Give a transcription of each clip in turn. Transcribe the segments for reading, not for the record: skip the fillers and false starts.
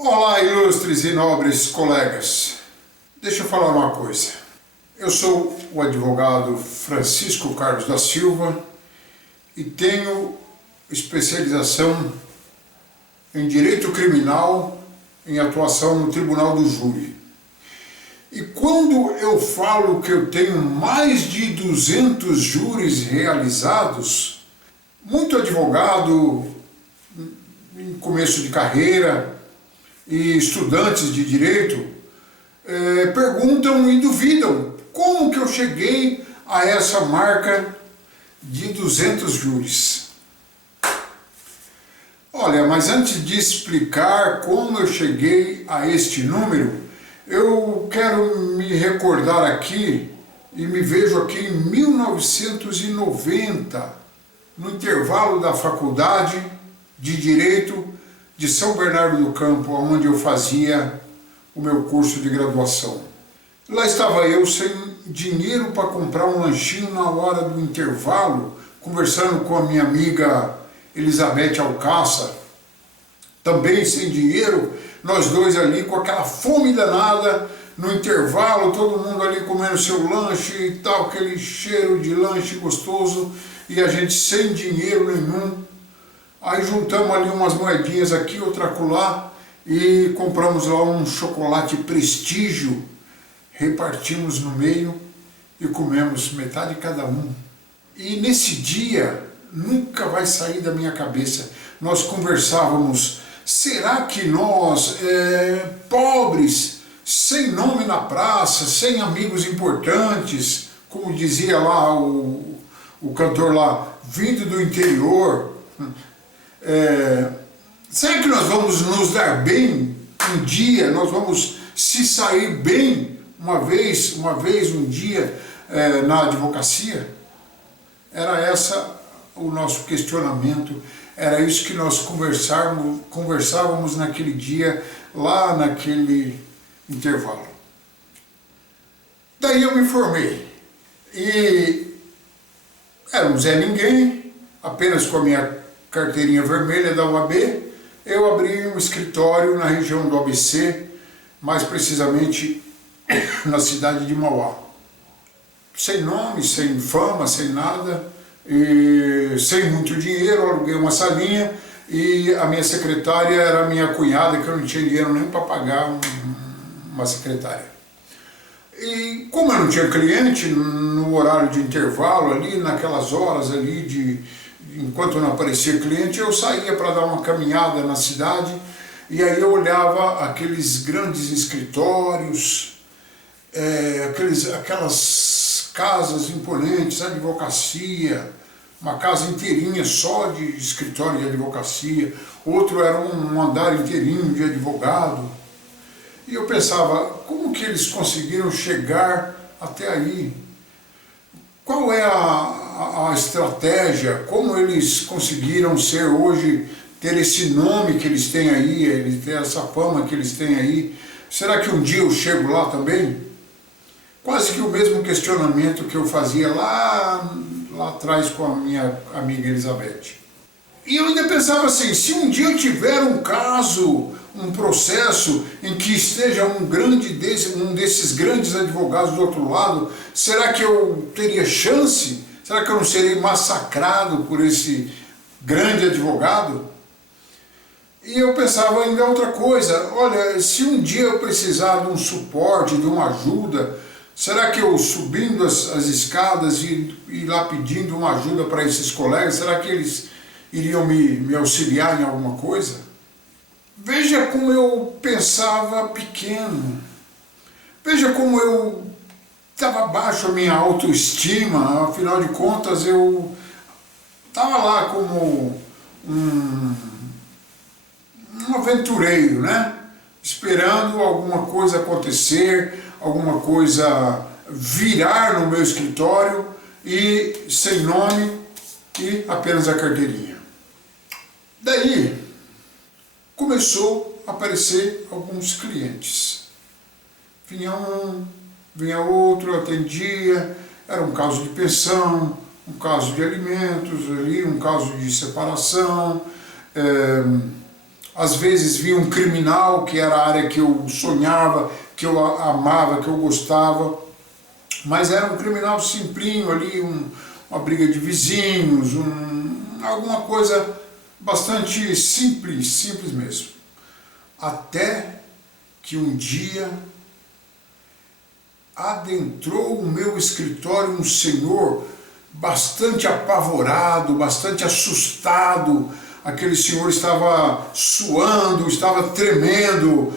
Olá, ilustres e nobres colegas. Deixa eu falar uma coisa. Eu sou o advogado Francisco Carlos da Silva e tenho especialização em direito criminal em atuação no Tribunal do Júri. E quando eu falo que eu tenho mais de 200 júris realizados, muito advogado em começo de carreira e estudantes de direito perguntam e duvidam como que eu cheguei a essa marca de 200 júris. Olha, mas antes de explicar como eu cheguei a este número, eu quero me recordar aqui e me vejo aqui em 1990, no intervalo da Faculdade de Direito de São Bernardo do Campo, onde eu fazia o meu curso de graduação. Lá estava eu sem dinheiro para comprar um lanchinho na hora do intervalo, conversando com a minha amiga Elizabeth Alcácer, também sem dinheiro, nós dois ali com aquela fome danada, no intervalo, todo mundo ali comendo seu lanche e tal, aquele cheiro de lanche gostoso, e a gente sem dinheiro nenhum. Aí juntamos ali umas moedinhas aqui, outra acolá, e compramos lá um chocolate Prestígio, repartimos no meio e comemos metade cada um. E nesse dia, nunca vai sair da minha cabeça, nós conversávamos, será que nós, pobres, sem nome na praça, sem amigos importantes, como dizia lá o cantor lá, vindo do interior, será que nós vamos nos dar bem um dia, nós vamos se sair bem um dia na advocacia? Era essa o nosso questionamento, era isso que nós conversávamos naquele dia, lá naquele intervalo. Daí eu me formei e era um Zé Ninguém, apenas com a minha carteirinha vermelha da UAB, eu abri um escritório na região do ABC, mais precisamente na cidade de Mauá. Sem nome, sem fama, sem nada, e sem muito dinheiro, aluguei uma salinha e a minha secretária era a minha cunhada, que eu não tinha dinheiro nem para pagar uma secretária. E como eu não tinha cliente, no horário de intervalo ali, naquelas horas ali, enquanto não aparecia cliente, eu saía para dar uma caminhada na cidade e aí eu olhava aqueles grandes escritórios, aquelas casas imponentes, advocacia, uma casa inteirinha só de escritório de advocacia, outro era um andar inteirinho de advogado. E eu pensava, como que eles conseguiram chegar até aí? Qual é a estratégia? Como eles conseguiram ser hoje, ter esse nome que eles têm aí, eles ter essa fama que eles têm aí? Será que um dia eu chego lá também? Quase que o mesmo questionamento que eu fazia lá atrás com a minha amiga Elizabeth. E eu ainda pensava assim, se um dia eu tiver um caso, um processo em que esteja um desses grandes advogados do outro lado, será que eu teria chance? Será que eu não serei massacrado por esse grande advogado? E eu pensava ainda outra coisa, olha, se um dia eu precisar de um suporte, de uma ajuda, será que eu subindo as escadas e ir lá pedindo uma ajuda para esses colegas, será que eles iriam me auxiliar em alguma coisa? Veja como eu pensava pequeno, veja como eu estava baixo a minha autoestima, afinal de contas eu estava lá como um aventureiro, né? Esperando alguma coisa acontecer, alguma coisa virar no meu escritório e sem nome e apenas a carteirinha. Daí começou a aparecer alguns clientes. Vinha um, vinha outro, eu atendia, era um caso de pensão, um caso de alimentos, ali, um caso de separação, às vezes via um criminal, que era a área que eu sonhava, que eu amava, que eu gostava, mas era um criminal simplinho ali, uma briga de vizinhos, alguma coisa bastante simples mesmo. Até que um dia adentrou o meu escritório um senhor bastante apavorado, bastante assustado. Aquele senhor estava suando, estava tremendo,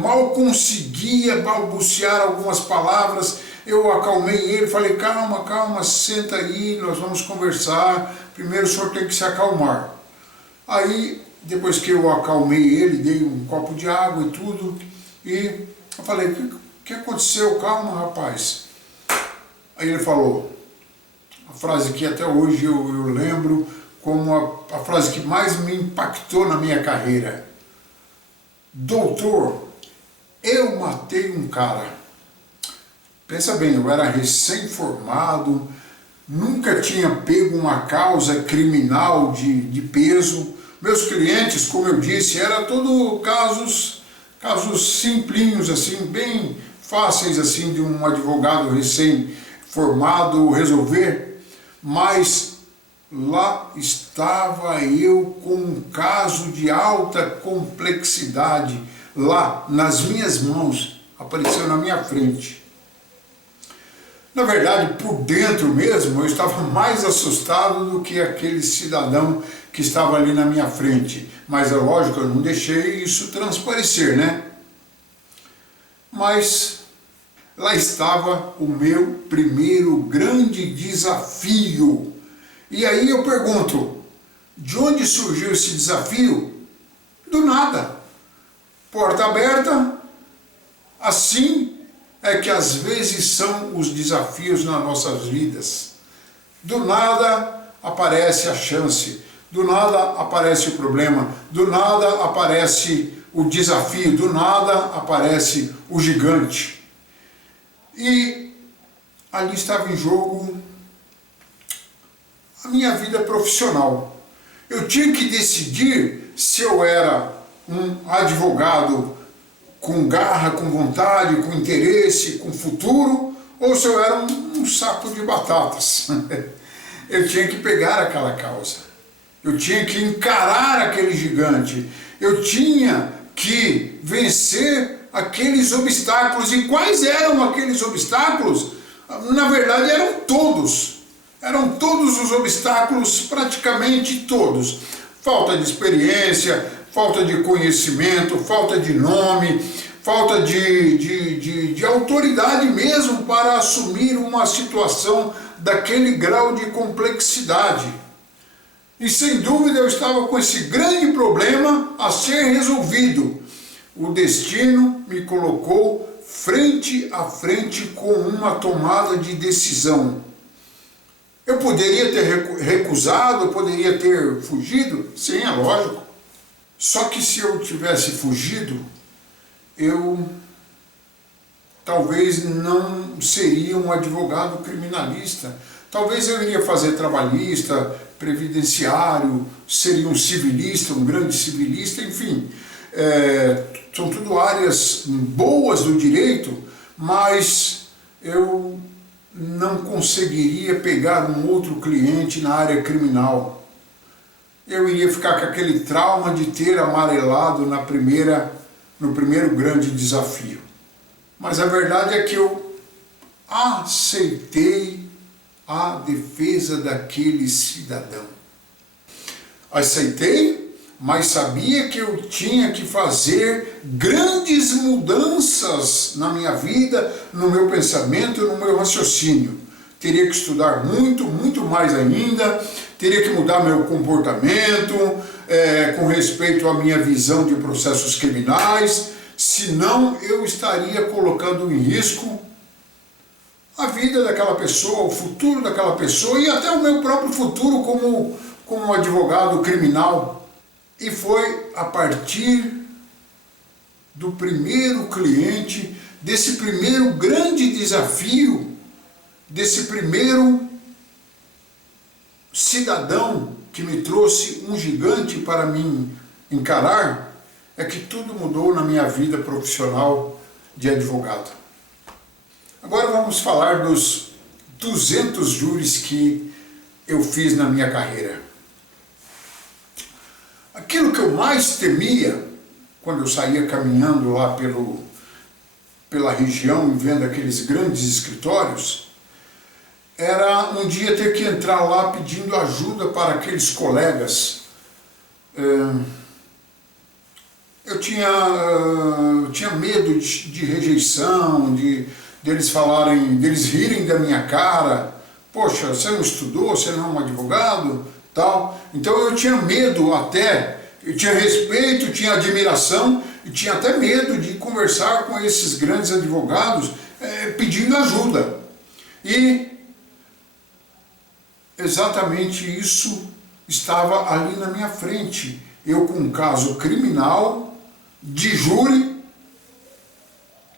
mal conseguia balbuciar algumas palavras. Eu acalmei ele, falei, calma, calma, senta aí, nós vamos conversar, primeiro o senhor tem que se acalmar. Aí, depois que eu acalmei ele, dei um copo de água e tudo, e eu falei, o que aconteceu? Calma, rapaz. Aí ele falou, a frase que até hoje eu lembro como a frase que mais me impactou na minha carreira. Doutor, eu matei um cara. Pensa bem, eu era recém-formado, nunca tinha pego uma causa criminal de peso. Meus clientes, como eu disse, eram todos casos simplinhos, assim, bem fáceis assim, de um advogado recém-formado resolver, mas lá estava eu com um caso de alta complexidade, lá nas minhas mãos, apareceu na minha frente. Na verdade, por dentro mesmo, eu estava mais assustado do que aquele cidadão que estava ali na minha frente. Mas é lógico, eu não deixei isso transparecer, né? Mas lá estava o meu primeiro grande desafio. E aí eu pergunto, de onde surgiu esse desafio? Do nada. Porta aberta, assim é que às vezes são os desafios nas nossas vidas. Do nada aparece a chance, do nada aparece o problema, do nada aparece o desafio, do nada aparece o gigante. E ali estava em jogo a minha vida profissional. Eu tinha que decidir se eu era um advogado com garra, com vontade, com interesse, com futuro, ou se eu era um saco de batatas. Eu tinha que pegar aquela causa, eu tinha que encarar aquele gigante, eu tinha que vencer aqueles obstáculos. E quais eram aqueles obstáculos? Na verdade eram todos os obstáculos, praticamente todos. Falta de experiência, falta de conhecimento, falta de nome, falta de autoridade mesmo para assumir uma situação daquele grau de complexidade. E sem dúvida eu estava com esse grande problema a ser resolvido. O destino me colocou frente a frente com uma tomada de decisão. Eu poderia ter recusado, eu poderia ter fugido? Sim, é lógico. Só que se eu tivesse fugido, eu talvez não seria um advogado criminalista. Talvez eu iria fazer trabalhista, previdenciário, seria um civilista, um grande civilista, enfim. São tudo áreas boas do direito, mas eu não conseguiria pegar um outro cliente na área criminal. Eu iria ficar com aquele trauma de ter amarelado no primeiro grande desafio. Mas a verdade é que eu aceitei a defesa daquele cidadão. Aceitei, mas sabia que eu tinha que fazer grandes mudanças na minha vida, no meu pensamento, no meu raciocínio. Teria que estudar muito, muito mais ainda, teria que mudar meu comportamento com respeito à minha visão de processos criminais, senão eu estaria colocando em risco a vida daquela pessoa, o futuro daquela pessoa e até o meu próprio futuro como advogado criminal. E foi a partir do primeiro cliente, desse primeiro grande desafio, desse primeiro cidadão que me trouxe um gigante para mim encarar é que tudo mudou na minha vida profissional de advogado. Agora vamos falar dos 200 júris que eu fiz na minha carreira. Aquilo que eu mais temia quando eu saía caminhando lá pela região e vendo aqueles grandes escritórios, era um dia ter que entrar lá pedindo ajuda para aqueles colegas. Eu tinha medo de rejeição, deles falarem, deles rirem da minha cara. Poxa, você não estudou, você não é um advogado, tal. Então eu tinha medo até, eu tinha respeito, tinha admiração e tinha até medo de conversar com esses grandes advogados pedindo ajuda. E exatamente isso estava ali na minha frente. Eu com um caso criminal, de júri,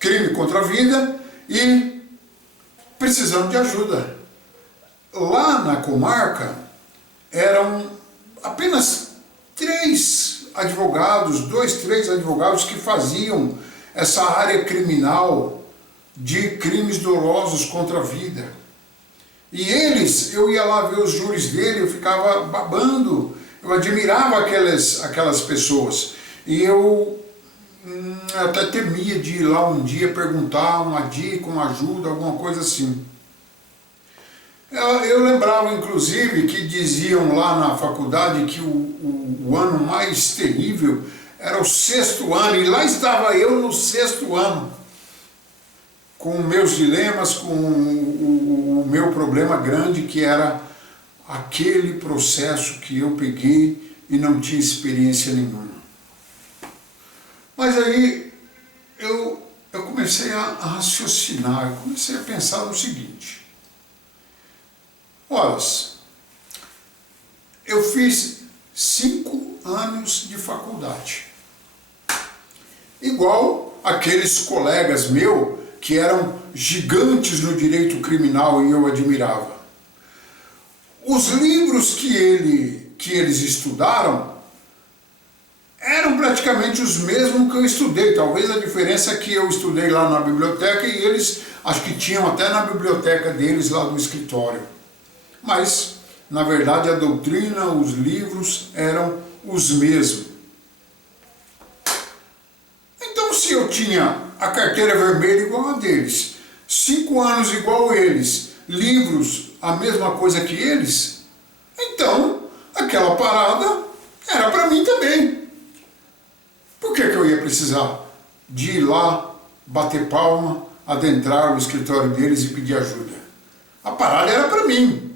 crime contra a vida e precisando de ajuda. Lá na comarca eram apenas 3 advogados, 2, 3 advogados que faziam essa área criminal de crimes dolosos contra a vida. E eles, eu ia lá ver os júris dele, eu ficava babando, eu admirava aquelas pessoas. E eu até temia de ir lá um dia perguntar uma dica, uma ajuda, alguma coisa assim. Eu lembrava, inclusive, que diziam lá na faculdade que o ano mais terrível era o 6º ano, e lá estava eu no 6º ano, com meus dilemas, com o meu problema grande, que era aquele processo que eu peguei e não tinha experiência nenhuma. Mas aí eu comecei a raciocinar, eu comecei a pensar no seguinte: olha, eu fiz 5 anos de faculdade, igual aqueles colegas meus que eram gigantes no direito criminal e eu admirava. Os livros que eles estudaram eram praticamente os mesmos que eu estudei. Talvez a diferença é que eu estudei lá na biblioteca e eles acho que tinham até na biblioteca deles lá do escritório. Mas, na verdade, a doutrina, os livros eram os mesmos. Então, se eu tinha a carteira vermelha igual a deles, 5 anos igual a eles, livros a mesma coisa que eles, então aquela parada era para mim também. Por que eu ia precisar de ir lá, bater palma, adentrar o escritório deles e pedir ajuda? A parada era para mim.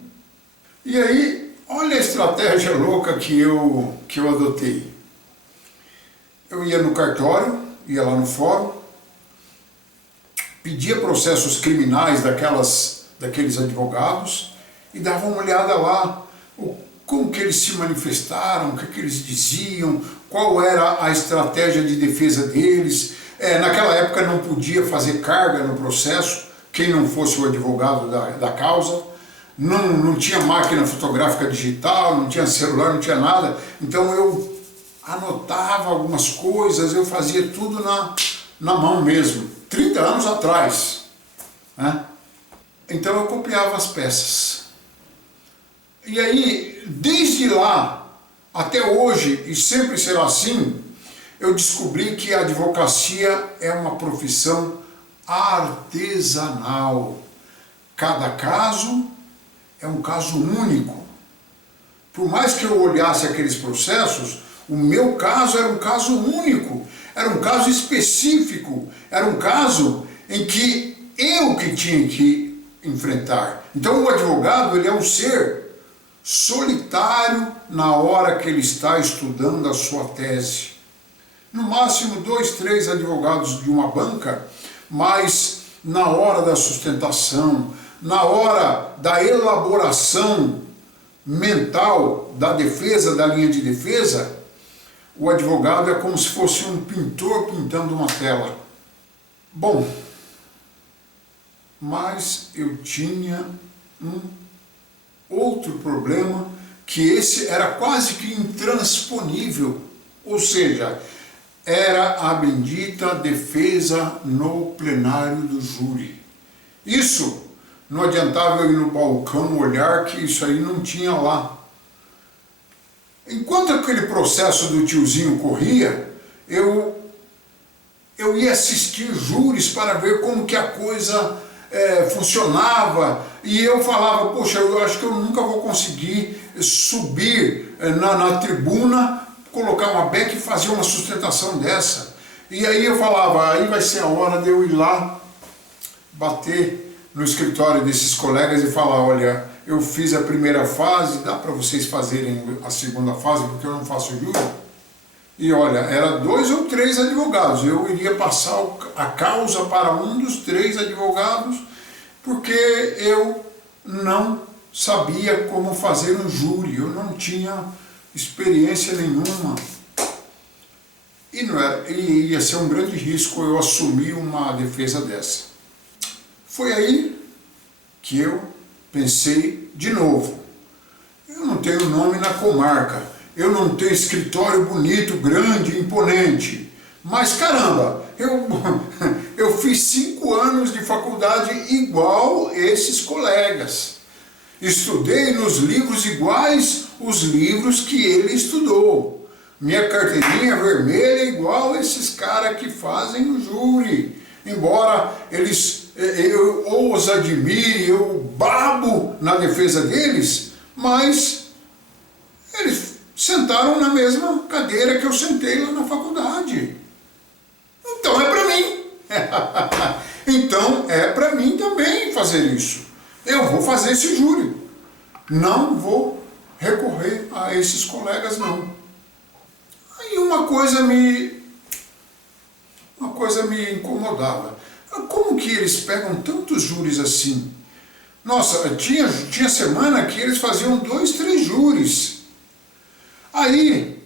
E aí, olha a estratégia louca que eu adotei. Eu ia no cartório, ia lá no fórum, pedia processos criminais daqueles advogados e dava uma olhada lá, como que eles se manifestaram, o que eles diziam, qual era a estratégia de defesa deles. Naquela época não podia fazer carga no processo, quem não fosse o advogado da causa, não tinha máquina fotográfica digital, não tinha celular, não tinha nada, então eu anotava algumas coisas, eu fazia tudo na mão mesmo, 30 anos atrás, né? Então eu copiava as peças. E aí, desde lá até hoje, e sempre será assim, eu descobri que a advocacia é uma profissão artesanal. Cada caso é um caso único. Por mais que eu olhasse aqueles processos, o meu caso era um caso único, era um caso específico, era um caso em que eu que tinha que enfrentar. Então o advogado, ele é um ser solitário na hora que ele está estudando a sua tese. No máximo 2, 3 advogados de uma banca, mas na hora da sustentação, na hora da elaboração mental da defesa, da linha de defesa, o advogado é como se fosse um pintor pintando uma tela. Bom, mas eu tinha um outro problema, que esse era quase que intransponível Ou seja, era a bendita defesa no plenário do júri. Isso não adiantava eu ir no balcão olhar que isso aí não tinha lá. Enquanto aquele processo do tiozinho corria, eu ia assistir júris para ver como que a coisa funcionava, e eu falava, poxa, eu acho que eu nunca vou conseguir subir na tribuna, colocar uma beca e fazer uma sustentação dessa. E aí eu falava, aí vai ser a hora de eu ir lá, bater no escritório desses colegas e falar, olha, eu fiz a primeira fase, dá para vocês fazerem a segunda fase, porque eu não faço júri? E olha, era 2 ou 3 advogados, eu iria passar a causa para um dos 3 advogados, porque eu não sabia como fazer um júri, eu não tinha experiência nenhuma. E não era, ia ser um grande risco eu assumir uma defesa dessa. Foi aí que eu pensei de novo, eu não tenho nome na comarca, eu não tenho escritório bonito, grande, imponente, mas caramba, eu fiz 5 anos de faculdade igual esses colegas. Estudei nos livros iguais os livros que ele estudou. Minha carteirinha vermelha é igual esses caras que fazem o júri. Embora eu os admire, eu babo na defesa deles, mas eles sentaram na mesma cadeira que eu sentei lá na faculdade. Então é para mim. Então é para mim também fazer isso. Eu vou fazer esse júri. Não vou recorrer a esses colegas, não. Aí uma coisa me incomodava. Como que eles pegam tantos júris assim? Nossa, tinha semana que eles faziam 2, 3 júris. Aí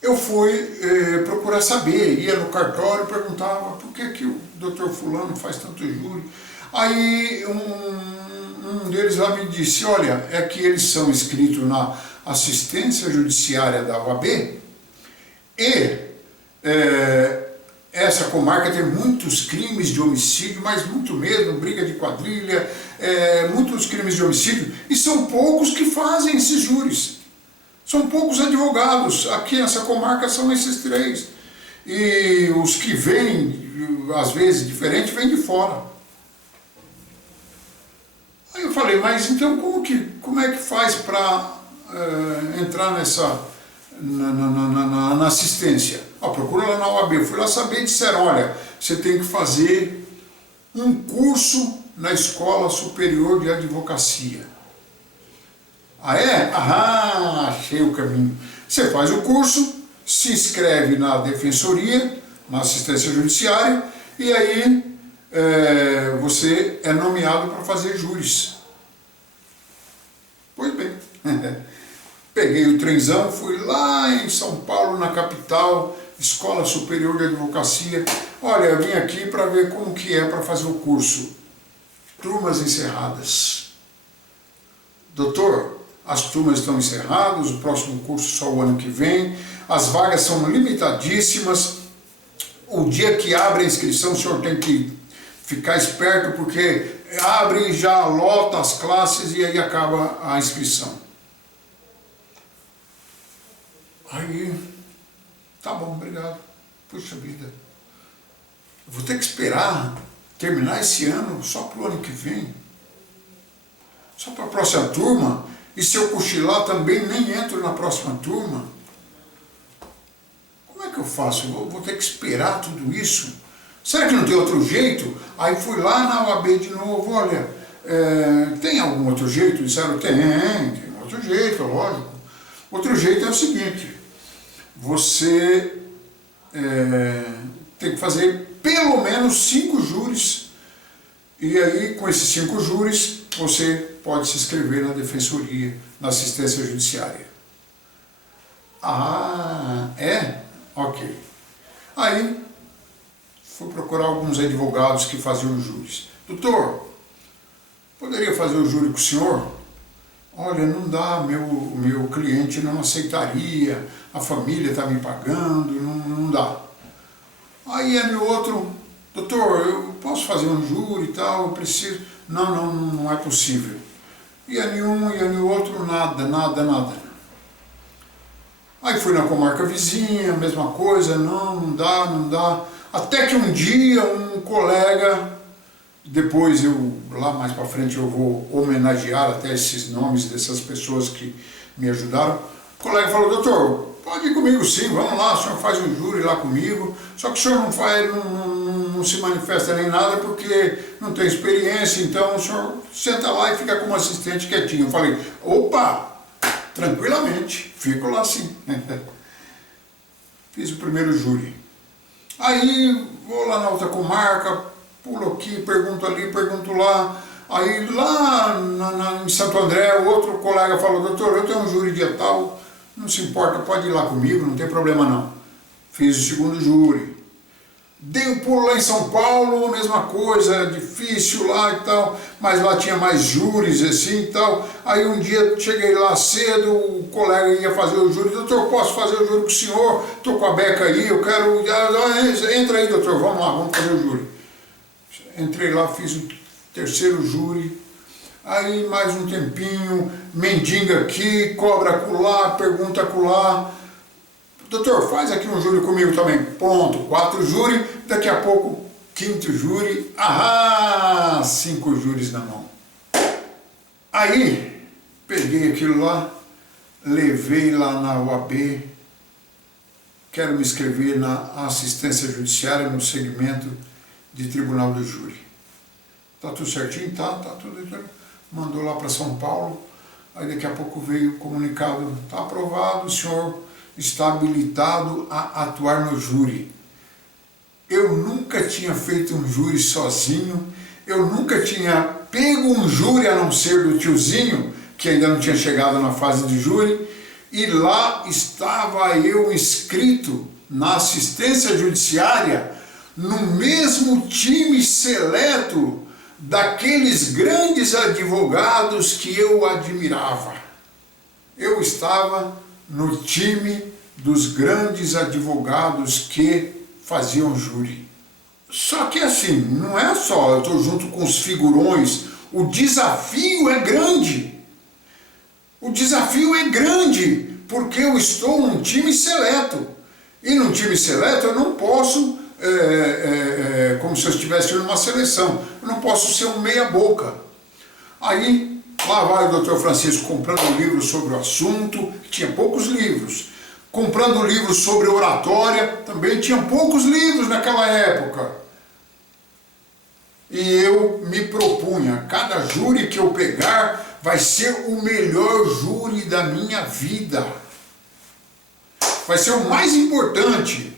eu fui procurar saber, ia no cartório, perguntava por que o doutor fulano faz tanto júri. Aí um deles lá me disse, olha, é que eles são inscritos na assistência judiciária da OAB e essa comarca tem muitos crimes de homicídio, mas muito mesmo, briga de quadrilha, muitos crimes de homicídio, e são poucos que fazem esses júris. São poucos advogados, aqui nessa comarca são esses 3. E os que vêm, às vezes diferente, vêm de fora. Aí eu falei, mas então como é que faz para entrar na assistência? Procura lá na OAB. Fui lá saber e disseram, olha, você tem que fazer um curso na Escola Superior de Advocacia. Ah, é? Ah, achei o caminho. Você faz o curso, se inscreve na defensoria, na assistência judiciária, e aí você é nomeado para fazer júris. Pois bem, peguei o trenzão, fui lá em São Paulo, na capital, Escola Superior de Advocacia. Olha, eu vim aqui para ver como que é para fazer o curso. Turmas encerradas. Doutor, as turmas estão encerradas, o próximo curso só o ano que vem, as vagas são limitadíssimas, o dia que abre a inscrição o senhor tem que ficar esperto porque abre e já lota as classes e aí acaba a inscrição. Aí, tá bom, obrigado. Puxa vida, vou ter que esperar terminar esse ano só para o ano que vem, só para a próxima turma, e se eu cochilar também nem entro na próxima turma. Como é que eu faço? Vou ter que esperar tudo isso? Será que não tem outro jeito? Aí fui lá na OAB de novo, olha, tem algum outro jeito? Disseram, tem outro jeito, lógico. Outro jeito é o seguinte, você tem que fazer pelo menos 5 júris, e aí com esses 5 júris você pode se inscrever na defensoria, na assistência judiciária. Ah, é? Ok. Aí fui procurar alguns advogados que faziam júris. Doutor, poderia fazer o júri com o senhor? olha, não dá, meu cliente não aceitaria, a família está me pagando, não dá. Aí é meu outro, doutor, eu posso fazer um júri e tal, eu preciso. Não é possível. E a nenhum, e a nenhum outro, nada. Aí fui na comarca vizinha, mesma coisa, não dá. Até que um dia um colega, depois lá mais para frente eu vou homenagear até esses nomes dessas pessoas que me ajudaram. O colega falou, doutor, pode ir comigo sim, vamos lá, o senhor faz um júri lá comigo, só que o senhor não se manifesta nem nada porque não tem experiência, então o senhor senta lá e fica como assistente quietinho. Eu falei, opa! Tranquilamente, fico lá sim. Fiz o primeiro júri. Aí vou lá na outra comarca, pulo aqui, pergunto ali, pergunto lá. Aí lá em Santo André, o outro colega falou, doutor, eu tenho um júri dia tal, não se importa, pode ir lá comigo, não tem problema não. Fiz o segundo júri. Dei um pulo lá em São Paulo, mesma coisa, difícil lá e tal, mas lá tinha mais júris assim e tal. Aí um dia cheguei lá cedo, o colega ia fazer o júri, doutor, posso fazer o júri com o senhor? Estou com a beca aí, eu quero... Entra aí, doutor, vamos lá, vamos fazer o júri. Entrei lá, fiz o terceiro júri, aí mais um tempinho, mendiga aqui, cobra acolá, pergunta acolá. Doutor, faz aqui um júri comigo também. Pronto, 4 júri, daqui a pouco, 5º júri. 5 júris na mão. Aí, peguei aquilo lá, levei lá na UAB, quero me inscrever na assistência judiciária no segmento de tribunal do júri. Tá tudo certinho? Tá tudo. Mandou lá para São Paulo, aí daqui a pouco veio o comunicado, tá aprovado, o senhor está habilitado a atuar no júri. Eu nunca tinha feito um júri sozinho, eu nunca tinha pego um júri a não ser do tiozinho, que ainda não tinha chegado na fase de júri, e lá estava eu inscrito na assistência judiciária, no mesmo time seleto daqueles grandes advogados que eu admirava. Eu estava no time dos grandes advogados que faziam júri. Só que assim, não é só, eu estou junto com os figurões, o desafio é grande. O desafio é grande, porque eu estou num time seleto. E num time seleto eu não posso, como se eu estivesse numa seleção, eu não posso ser um meia boca. Aí, lá vai o doutor Francisco comprando livros sobre o assunto, tinha poucos livros. Comprando livros sobre oratória, também tinha poucos livros naquela época. E eu me propunha, cada júri que eu pegar vai ser o melhor júri da minha vida. Vai ser o mais importante.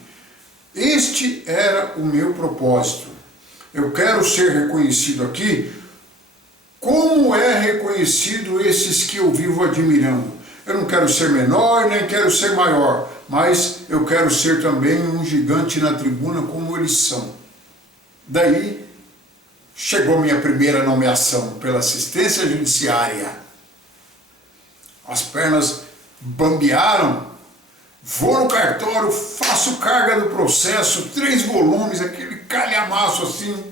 Este era o meu propósito. Eu quero ser reconhecido aqui como é reconhecido esses que eu vivo admirando. Eu não quero ser menor, nem quero ser maior, mas eu quero ser também um gigante na tribuna como eles são. Daí chegou minha primeira nomeação pela assistência judiciária. As pernas bambearam, vou no cartório, faço carga do processo, 3 volumes, aquele calhamaço assim,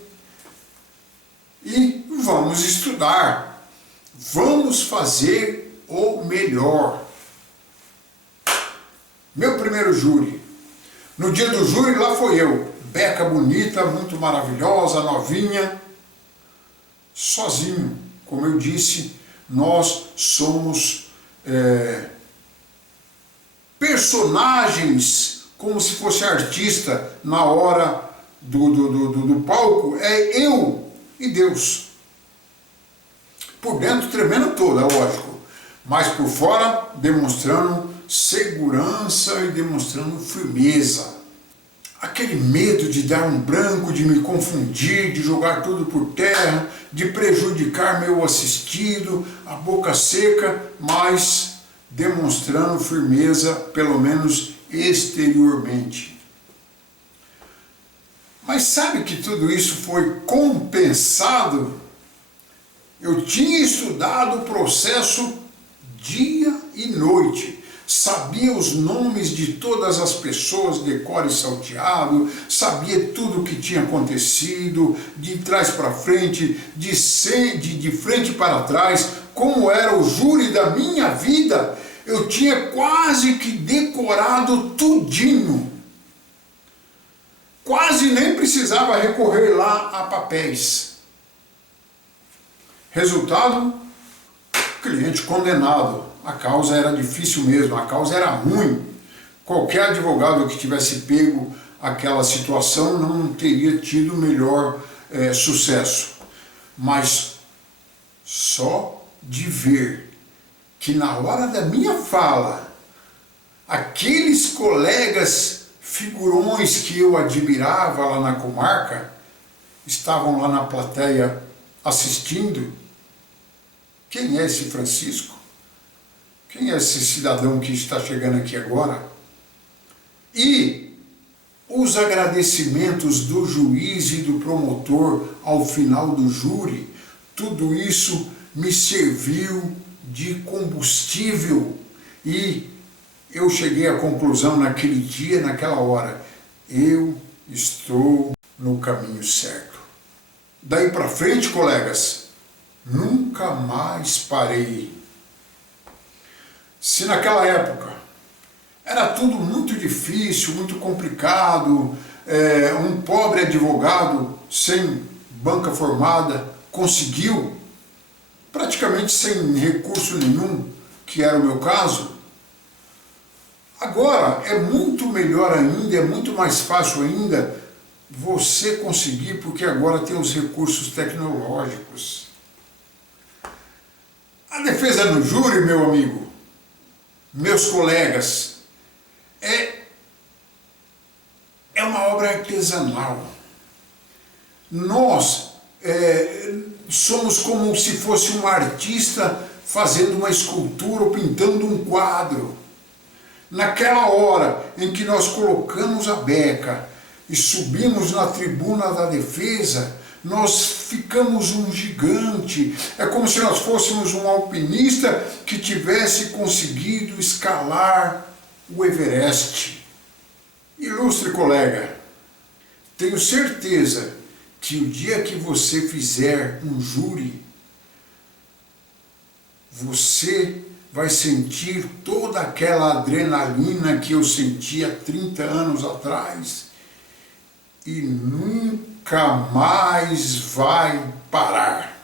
e vamos estudar, vamos fazer o melhor. Meu primeiro júri. No dia do júri, lá foi eu. Beca bonita, muito maravilhosa, novinha. Sozinho. Como eu disse, nós somos personagens, como se fosse artista na hora do palco. É eu e Deus. Por dentro tremendo toda, lógico. Mas por fora, demonstrando segurança e demonstrando firmeza. Aquele medo de dar um branco, de me confundir, de jogar tudo por terra, de prejudicar meu assistido, a boca seca, mas demonstrando firmeza, pelo menos exteriormente. Mas sabe que tudo isso foi compensado? Eu tinha estudado o processo dia e noite. Sabia os nomes de todas as pessoas, de cor e salteado, sabia tudo o que tinha acontecido, de trás para frente, de frente para trás, como era o júri da minha vida. Eu tinha quase que decorado tudinho. Quase nem precisava recorrer lá a papéis. Resultado, cliente condenado. A causa era difícil mesmo, a causa era ruim. Qualquer advogado que tivesse pego aquela situação não teria tido melhor sucesso. Mas só de ver que na hora da minha fala, aqueles colegas figurões que eu admirava lá na comarca, estavam lá na plateia assistindo. Quem é esse Francisco? Quem é esse cidadão que está chegando aqui agora? E os agradecimentos do juiz e do promotor ao final do júri, tudo isso me serviu de combustível e eu cheguei à conclusão naquele dia, naquela hora, eu estou no caminho certo. Daí para frente, colegas, nunca mais parei. Se naquela época era tudo muito difícil, muito complicado, um pobre advogado sem banca formada conseguiu, praticamente sem recurso nenhum, que era o meu caso, agora é muito melhor ainda, é muito mais fácil ainda você conseguir, porque agora tem os recursos tecnológicos. A defesa do júri, meu amigo, meus colegas, é uma obra artesanal. Nós somos como se fosse um artista fazendo uma escultura ou pintando um quadro. Naquela hora em que nós colocamos a beca e subimos na tribuna da defesa, nós ficamos um gigante. É como se nós fôssemos um alpinista que tivesse conseguido escalar o Everest. Ilustre colega, tenho certeza que o dia que você fizer um júri, você vai sentir toda aquela adrenalina que eu senti há 30 anos atrás e nunca mais vai parar.